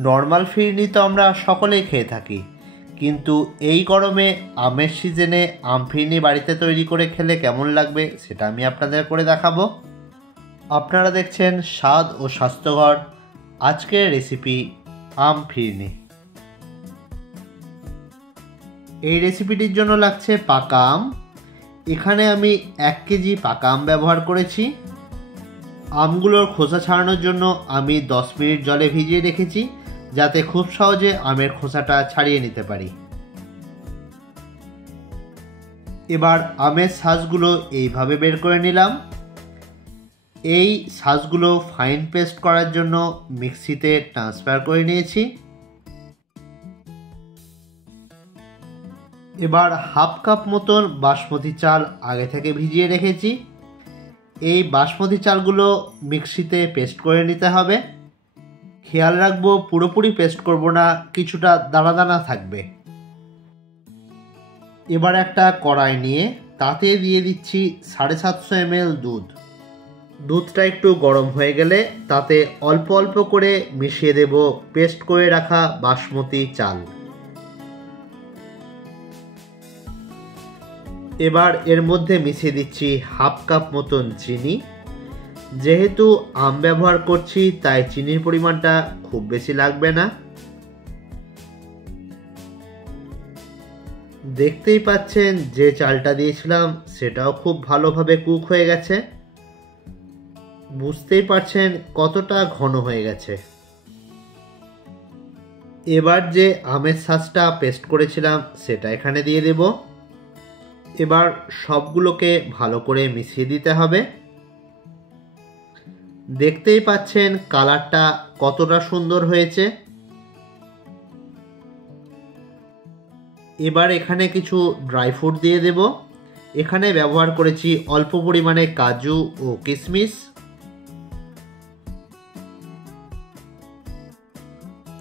Normal ফিরনি তো আমরা সকলেই খেয়ে থাকি, কিন্তু এই গরমে আমের সিজনে আম ফিরনি বাড়িতে তৈরি করে খেলে কেমন লাগবে সেটা আমি আপনাদের করে দেখাবো। আপনারা দেখছেন স্বাদ ও স্বাস্থ্যকর আজকের রেসিপি আম ফিরনি। এই রেসিপিটির জন্য লাগছে পাকা আম। এখানে আমি 1 কেজি পাকা আম ব্যবহার করেছি। আমগুলোর খোসা ছাড়ানোর জন্য আমি 10 মিনিট জলে ভিজিয়ে রেখেছি, যাতে খুব সহজে আমের খোসাটা ছাড়িয়ে নিতে পারি। এবার আমের শাঁসগুলো এইভাবে বের করে নিলাম। এই শাঁসগুলো ফাইন পেস্ট করার জন্য মিক্সিতে ট্রান্সফার করে নিয়েছি। এবার হাফ কাপ মতন বাসমতি চাল আগে থেকে ভিজিয়ে রেখেছি। এই বাসমতি চালগুলো মিক্সিতে পেস্ট করে নিতে হবে। খেয়াল রাখবো পুরোপুরি পেস্ট করব না, কিছুটা দানা দানা থাকবে। এবার একটা কড়াই নিয়ে তাতে দিয়ে দিচ্ছি 750 ml দুধ। দুধটা একটু গরম হয়ে গেলে তাতে অল্প অল্প করে মিশিয়ে দেব পেস্ট করে রাখা বাসমতি চাল। এবার এর মধ্যে মিশিয়ে দিচ্ছি হাফ কাপ মতন চিনি। যেহেতু আম ব্যবহার করছি তাই চিনির পরিমাণটা খুব বেশি লাগবে না। দেখতেই পাচ্ছেন যে চালটা দিয়েছিলাম সেটাও খুব ভালোভাবে কুক হয়ে গেছে। বুঝতেই পারছেন কতটা ঘন হয়ে গেছে। এবার যে আমের শাঁসটা পেস্ট করেছিলাম সেটা এখানে দিয়ে দেব। এবার সবগুলোকে ভালো করে মিশিয়ে দিতে হবে। দেখতেই পাচ্ছেন কালারটা কতটা সুন্দর হয়েছে। এবার এখানে কিছু ড্রাই ফ্রুট দিয়ে দেব। এখানে ব্যবহার করেছি অল্প পরিমাণে কাজু ও কিশমিশ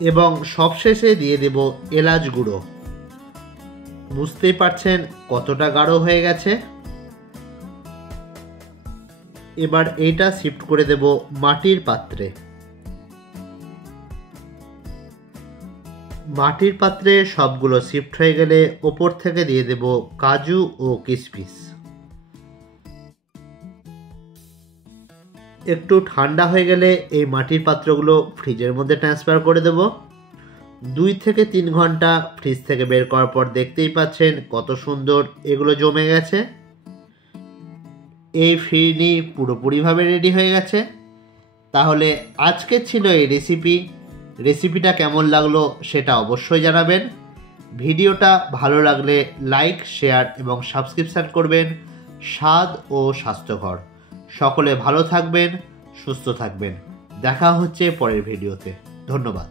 এবং সবশেষে দিয়ে দেব এলাচ গুঁড়ো। বুঝতেই পারছেন কতটা গাঢ় হয়ে গেছে। এবার এইটা শিফট করে দেব মাটির পাত্রে। মাটির পাত্রে সবগুলো শিফট হয়ে গেলে ওপর থেকে দিয়ে দেব কাজু ও কিশমিশ। একটু ঠান্ডা হয়ে গেলে এই মাটির পাত্রগুলো ফ্রিজের মধ্যে ট্রান্সফার করে দেব। 2 থেকে 3 ঘন্টা ফ্রিজ থেকে বের করার পর দেখতেই পাচ্ছেন কত সুন্দর এগুলো জমে গেছে। এই ফিরনি পুরোপুরিভাবে রেডি হয়ে গেছে। তাহলে আজকে ছিল এই রেসিপিটা কেমন লাগলো সেটা অবশ্যই জানাবেন। ভিডিওটা ভালো লাগলে লাইক, শেয়ার এবং সাবস্ক্রিপশন করবেন। স্বাদ ও স্বাস্থ্যকর। সকলে ভালো থাকবেন, সুস্থ থাকবেন। দেখা হচ্ছে পরের ভিডিওতে। ধন্যবাদ।